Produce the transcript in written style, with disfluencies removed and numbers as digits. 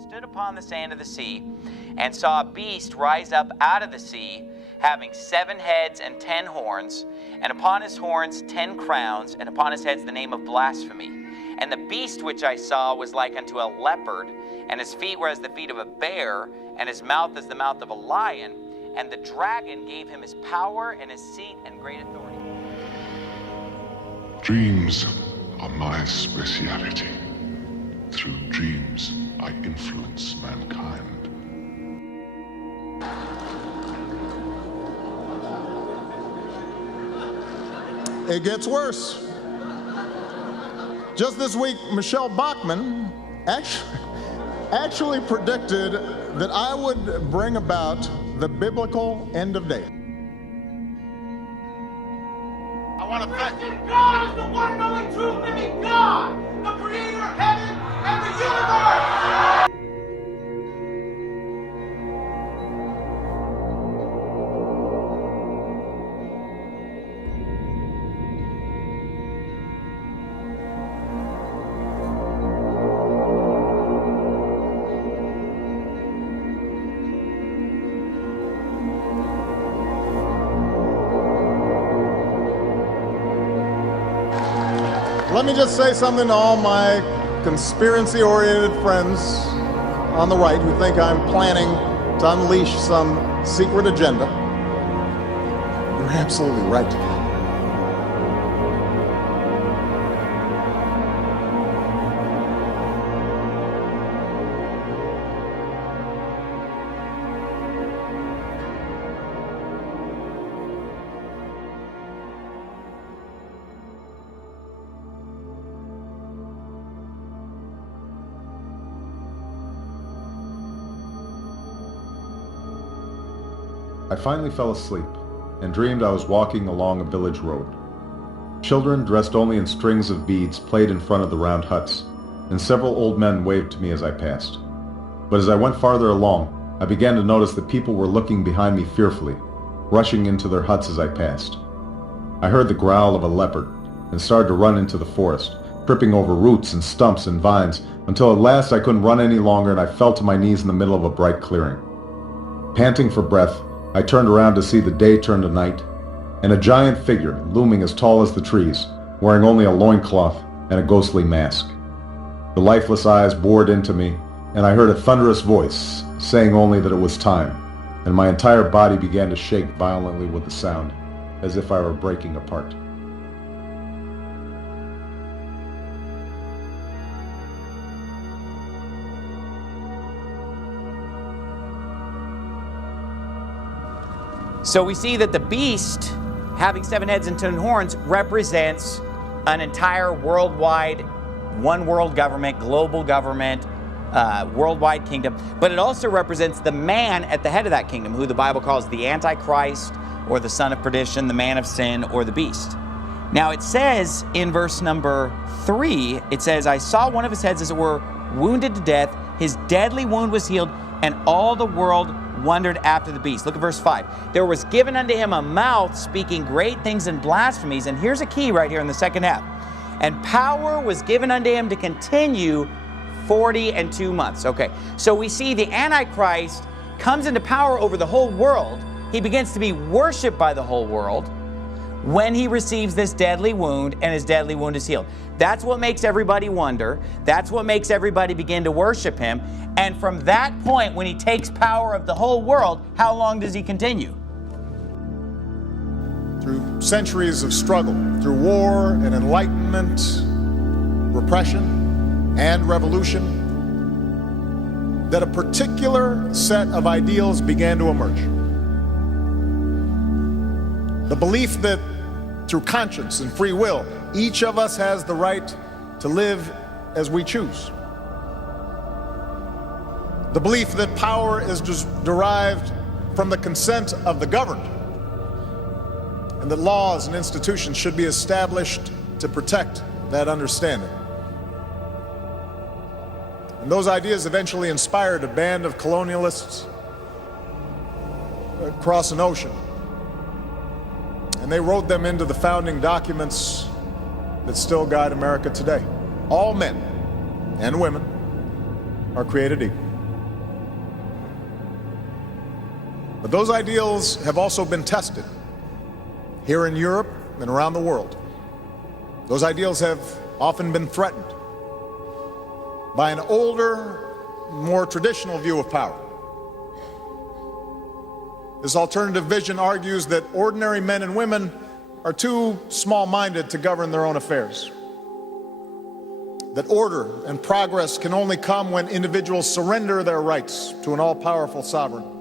stood upon the sand of the sea, and saw a beast rise up out of the sea, having 7 heads and 10 horns, and upon his horns 10 crowns, and upon his heads the name of blasphemy. And the beast which I saw was like unto a leopard, and his feet were as the feet of a bear, and his mouth as the mouth of a lion. And the dragon gave him his power and his seat and great authority. Dreams are my speciality. Through dreams, I influence mankind. It gets worse. Just this week, Michelle Bachmann actually predicted that I would bring about the biblical end of days. I want to thank God is the one and only true living God, the creator of heaven and the universe. Let me just say something to all my conspiracy-oriented friends on the right who think I'm planning to unleash some secret agenda. You're absolutely right. I finally fell asleep and dreamed I was walking along a village road. Children dressed only in strings of beads played in front of the round huts, and several old men waved to me as I passed. But as I went farther along, I began to notice that people were looking behind me fearfully, rushing into their huts as I passed. I heard the growl of a leopard and started to run into the forest, tripping over roots and stumps and vines, until at last I couldn't run any longer and I fell to my knees in the middle of a bright clearing. Panting for breath, I turned around to see the day turn to night, and a giant figure looming as tall as the trees, wearing only a loincloth and a ghostly mask. The lifeless eyes bored into me, and I heard a thunderous voice saying only that it was time, and my entire body began to shake violently with the sound, as if I were breaking apart. So we see that the beast, having 7 heads and 10 horns, represents an entire worldwide, one world government, global government, worldwide kingdom. But it also represents the man at the head of that kingdom, who the Bible calls the Antichrist, or the son of perdition, the man of sin, or the beast. Now it says in verse number 3, it says, I saw one of his heads as it were wounded to death, his deadly wound was healed, and all the world wondered after the beast. Look at verse 5. There was given unto him a mouth speaking great things and blasphemies. And here's a key right here in the second half. And power was given unto him to continue 42 months. Okay, so we see the Antichrist comes into power over the whole world. He begins to be worshipped by the whole world when he receives this deadly wound, and his deadly wound is healed. That's what makes everybody wonder. That's what makes everybody begin to worship him. And from that point, when he takes power of the whole world, how long does he continue? Through centuries of struggle, through war and enlightenment, repression and revolution, that a particular set of ideals began to emerge. The belief that through conscience and free will, each of us has the right to live as we choose. The belief that power is derived from the consent of the governed, and that laws and institutions should be established to protect that understanding. And those ideas eventually inspired a band of colonialists across an ocean. And they wrote them into the founding documents that still guide America today. All men and women are created equal. But those ideals have also been tested here in Europe and around the world. Those ideals have often been threatened by an older, more traditional view of power. This alternative vision argues that ordinary men and women are too small-minded to govern their own affairs. That order and progress can only come when individuals surrender their rights to an all-powerful sovereign.